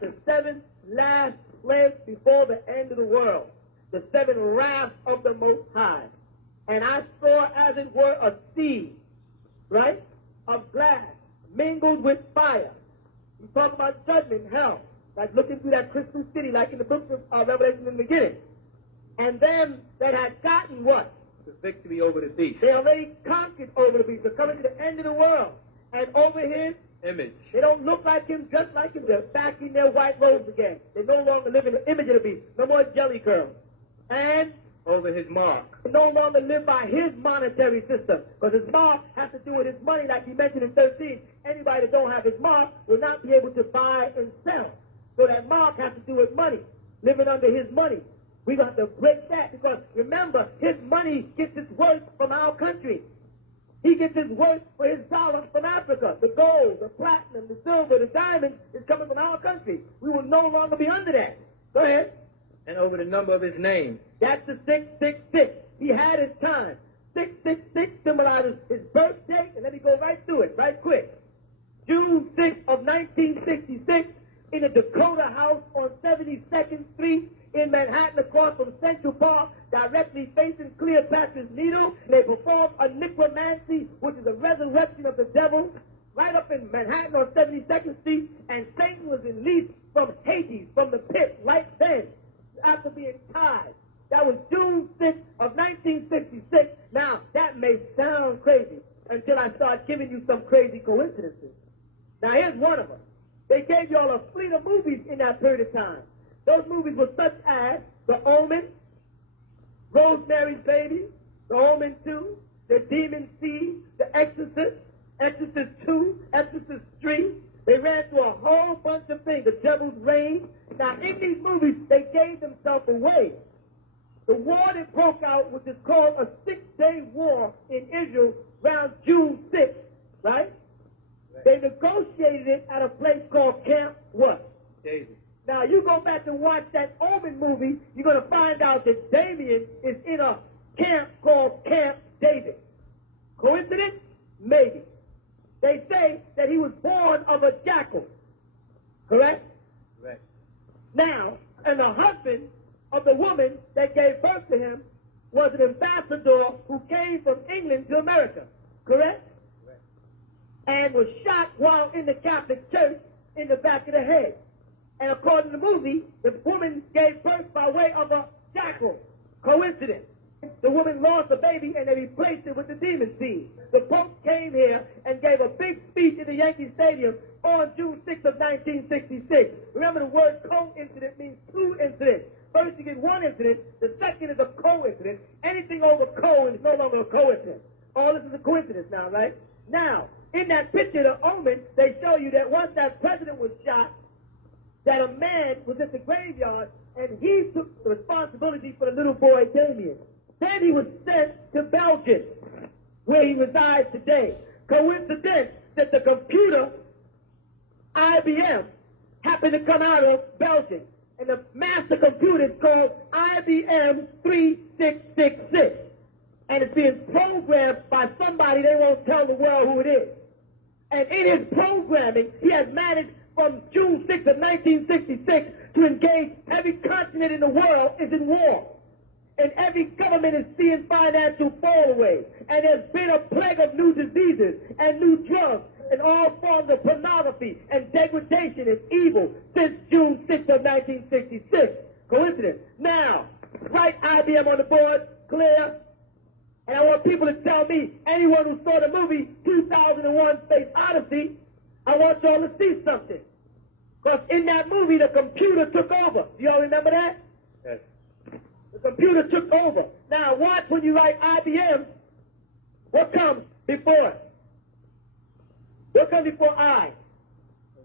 the seventh last plague before the end of the world, the seven wraths of the Most High. And I saw, as it were, a sea, right, of glass mingled with fire. You talk about judgment, hell, like looking through that crystal city, like in the book of Revelation in the beginning. And them that had gotten what? The victory over the beast. They already conquered over the beast. They're coming to the end of the world. And over his image. They don't look like him, just like him. They're back in their white robes again. They no longer live in the image of the beast. No more jelly curls. And over his mark. They no longer live by his monetary system. Because his mark has to do with his money, like he mentioned in 13. Anybody that don't have his mark will not be able to buy and sell. So that mark has to do with money, living under his money. We got to break that, because remember, his money gets its worth from our country. He gets his worth for his dollars from Africa. The gold, the platinum, the silver, the diamond is coming from our country. We will no longer be under that. Go ahead. And over the number of his name. That's the 666. He had his time. 666 symbolizes his birth date, and let me go right through it, right quick. June 6th of 1966, in the Dakota House on 72nd Street in Manhattan, across from Central Park, directly facing Cleopatra's Needle. They performed a necromancy, which is a resurrection of the devil, right up in Manhattan on 72nd Street, and Satan was released from Hades, from the pit, right then, after being tied. That was June 6th of 1966. Now, that may sound crazy until I start giving you some crazy coincidences. Now, here's one of them. They gave y'all a fleet of movies in that period of time. Those movies were such as The Omen, Rosemary's Baby, The Omen 2, The Demon Seed, The Exorcist, Exorcist 2, Exorcist 3. They ran through a whole bunch of things. The Devil's Reign. Now, in these movies, they gave themselves away. The war that broke out, which is called a 6-day war in Israel, around June 6th, right? They negotiated it at a place called Camp what? David. Now, you go back and watch that Omen movie, you're going to find out that Damien is in a camp called Camp David. Coincidence? Maybe. They say that he was born of a jackal. Correct? Correct. Now, and the husband of the woman that gave birth to him was an ambassador who came from England to America. Correct? Correct. And was shot while in the Catholic Church in the back of the head. And according to the movie, the woman gave birth by way of a jackal. Coincidence. The woman lost a baby and they replaced it with the demon seed. The Pope came here and gave a big speech in the Yankee Stadium on June 6th of 1966. Remember, the word coincident means two incidents. First you get one incident, the second is a coincidence. Anything over is no longer a coincidence. All this is a coincidence now, right? Now, in that picture, the Omen, they show you that once that president was shot, that a man was at the graveyard, and he took the responsibility for the little boy Damien. Then he was sent to Belgium, where he resides today. Coincidence that the computer, IBM, happened to come out of Belgium. And the master computer is called IBM 3666. And it's being programmed by somebody they won't tell the world who it is. And in his programming, he has managed from June 6th of 1966 to engage every continent in the world is in war. And every government is seeing financial fall away. And there's been a plague of new diseases and new drugs and all forms of pornography and degradation and evil since June 6th of 1966. Coincidence. Now, write IBM on the board, clear. And I want people to tell me, anyone who saw the movie 2001 Space Odyssey, I want y'all to see something. Because in that movie, the computer took over. Do y'all remember that? Yes. The computer took over. Now, watch when you write IBM, what comes before it? What comes before I?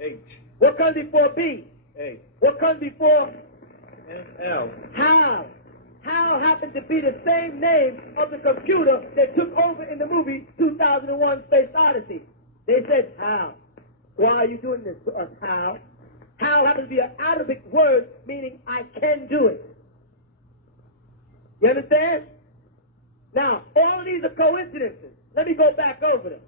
H. What comes before B? A. What comes before L. How? How happened to be the same name of the computer that took over in the movie 2001 Space Odyssey. They said, how? Why are you doing this to us? How? How happens to be an Arabic word meaning I can do it. You understand? Now, all of these are coincidences. Let me go back over them.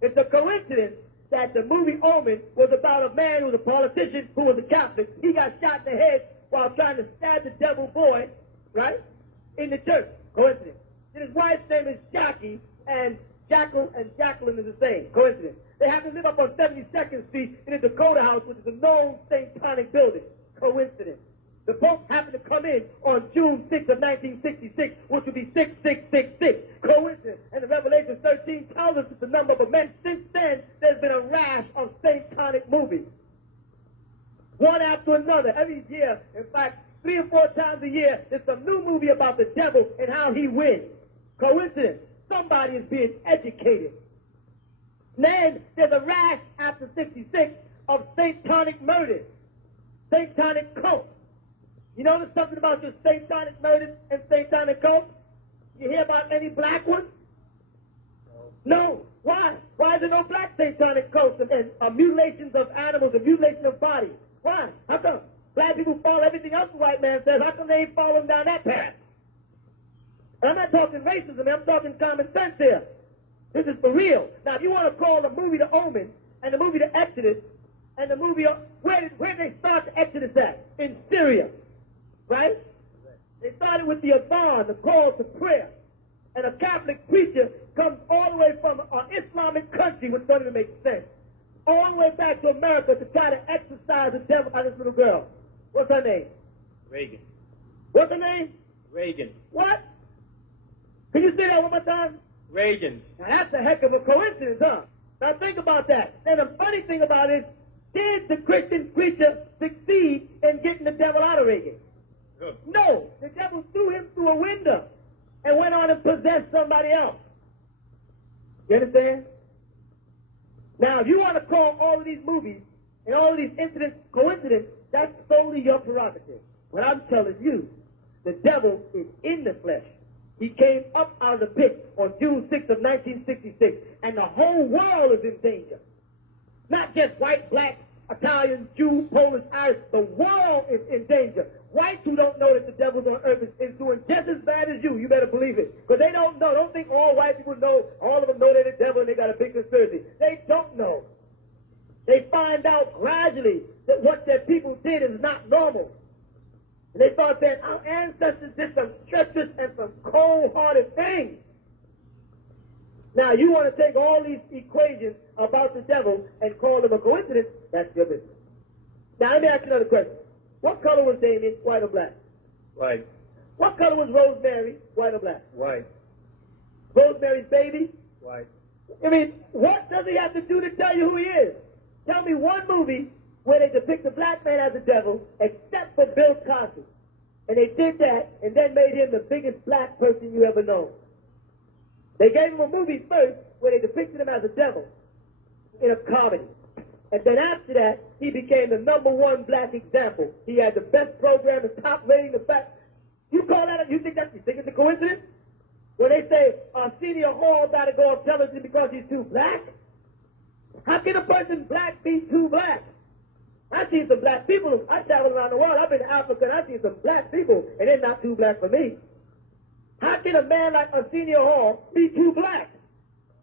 It's a coincidence that the movie Omen was about a man who was a politician who was a Catholic. He got shot in the head while trying to stab the devil boy, right, in the church. Coincidence. And his wife's name is Jackie, and Jackal and Jacqueline is the same. Coincidence. They happen to live up on 72nd Street in the Dakota House, which is a known Satanic building. Coincidence. The Pope happened to come in on June 6th of 1966, which would be 6666. Coincidence. And the Revelation 13 tells us it's the number of a man. Since then, there's been a rash of Satanic movies. One after another, every year. In fact, 3 or 4 times a year, there's some new movie about the devil and how he wins. Coincidence. Somebody is being educated. Then there's a rash after 66 of satanic murders, satanic cults. You notice something about this satanic murders and satanic cults? You hear about any black ones? No. Why? Why is there no black satanic cults and mutilations of animals and mutilation of bodies? Why? How come? Black people follow everything else the white man says. How come they ain't following down that path? I'm not talking racism, I'm talking common sense here. This is for real. Now, if you want to call the movie The Omen and the movie The Exodus and the movie, where did they start the Exodus at? In Syria, right? They started with the Adhan, the call to prayer. And a Catholic preacher comes all the way from an Islamic country, which doesn't even make sense, all the way back to America to try to exorcise the devil out of this little girl. What's her name? Reagan. What's her name? Reagan. What? Can you say that one more time? Reagan. Now that's a heck of a coincidence, huh? Now think about that. And the funny thing about it is, did the Christian preacher succeed in getting the devil out of Reagan? Good. No. The devil threw him through a window and went on and possessed somebody else. You understand? Now, if you want to call all of these movies and all of these incidents coincidence, that's solely your prerogative. What I'm telling you, the devil is in the flesh. He came up out of the pit on June 6th of 1966, and the whole world is in danger. Not just white, black, Italian, Jew, Polish, Irish. The world is in danger. Whites who don't know that the devil's on earth is doing just as bad as you. You better believe it. Because they don't know. Don't think all white people know. All of them know they're the devil and they got a big conspiracy. They don't know. They find out gradually that what their people did is not normal. And they thought that our ancestors did some treacherous and some cold-hearted things. Now, you want to take all these equations about the devil and call them a coincidence, that's your business. Now, let me ask you another question. What color was Damien, white or black? White. What color was Rosemary, white or black? White. Rosemary's baby? White. I mean, what does he have to do to tell you who he is? Tell me one movie where they depict a black man as a devil, except for Bill Cosby. And they did that, and then made him the biggest black person you ever known. They gave him a movie first where they depicted him as a devil in a comedy. And then after that, he became the #1 black example. He had the best program, the top rating, the best. You call that, you think it's a coincidence? When they say Arsenio Hall got to go on television because he's too black? How can a person black be too black? I've seen some black people. I travel around the world. I've been to Africa, and I've seen some black people, and they're not too black for me. How can a man like Arsenio Hall be too black?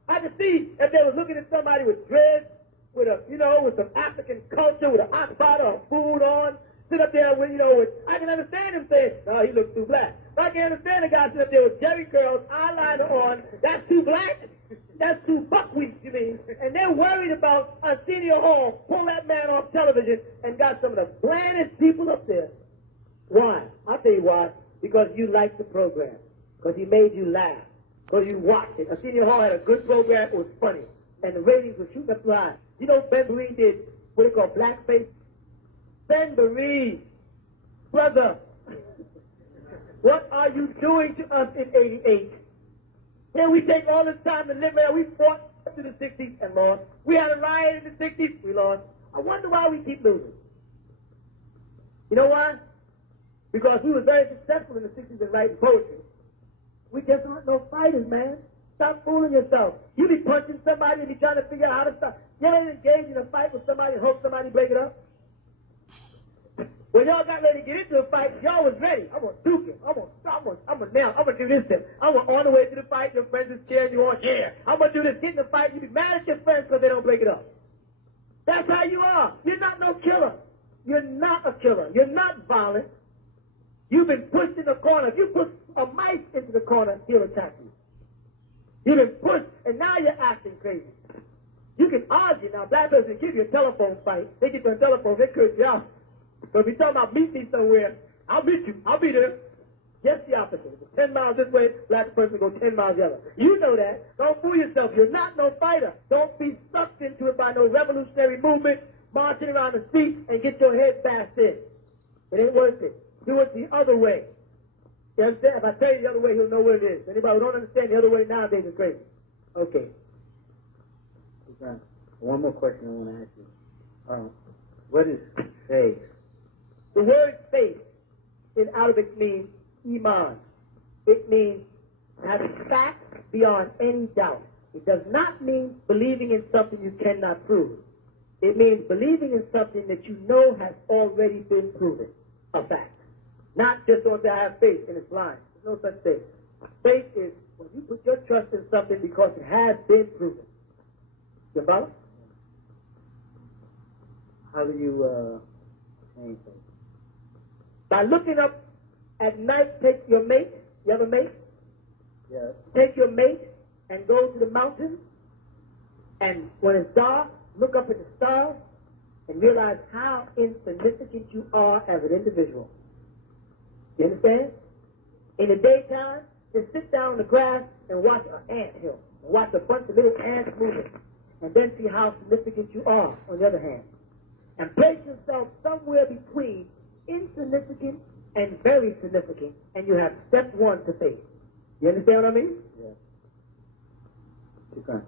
I could see if they were looking at somebody with dreads, with with some African culture, with an oxbot or a food on, sit up there with, I can understand him saying, no, he looks too black. But I can understand a guy sit up there with jerry curls, eyeliner on, that's too black? That's too buckwheat, you mean? And they're worried about Arsenio Hall, pull that man off television, and got some of the blandest people up there. Why? I'll tell you why. Because you liked the program. Because he made you laugh. Because you watched it. Arsenio Hall had a good program. It was funny. And the ratings were shooting up high. You know Ben Bereen did what they call blackface? Ben Bereen, brother, what are you doing to us in 88? Here we take all this time to live there. We fought to the 60s and lost. We had a riot in the 60s. We lost. I wonder why we keep losing. You know why? Because we were very successful in the 60s in writing poetry. We just aren't no fighters, man. Stop fooling yourself. You be punching somebody and be trying to figure out how to stop. You ever engage in a fight with somebody and hope somebody break it up? When y'all got ready to get into a fight, y'all was ready. I'm going to duke him. I'm going to do this thing. I'm going on the way to the fight, your friends is cheering you on. Yeah, I'm going to do this. Get in the fight. You be mad at your friends because they don't break it up. That's how you are. You're not no killer. You're not a killer. You're not violent. You've been pushed in the corner. If you put a mice into the corner, he'll attack you. You've been pushed, and now you're acting crazy. You can argue now. Black person give you a telephone fight. They get you a telephone, they curse you out. But if you're talking about meet me somewhere, I'll meet you. I'll be there. Just the opposite. 10 miles this way, black person go 10 miles the other. You know that. Don't fool yourself. You're not no fighter. Don't be sucked into it by no revolutionary movement, marching around the street and get your head bashed in. It ain't worth it. Do it the other way. You understand? If I tell you the other way, he'll know what it is. Anybody who don't understand the other way nowadays is crazy. Okay. One more question I want to ask you. What is faith? The word faith in Arabic means iman. It means having facts beyond any doubt. It does not mean believing in something you cannot prove. It means believing in something that you know has already been proven, a fact. Not just on that I have faith and it's blind. There's no such thing. Faith is when you put your trust in something because it has been proven. You follow? How do you change faith? By looking up at night, take your mate. You have a mate? Yeah. Take your mate and go to the mountains. And when it's dark, look up at the stars and realize how insignificant you are as an individual. You understand? In the daytime, just sit down on the grass and watch an ant hill. And watch a bunch of little ants moving. And then see how significant you are, on the other hand. And place yourself somewhere between insignificant and very significant, and you have step one to faith. You understand what I mean? Yeah. Keep going.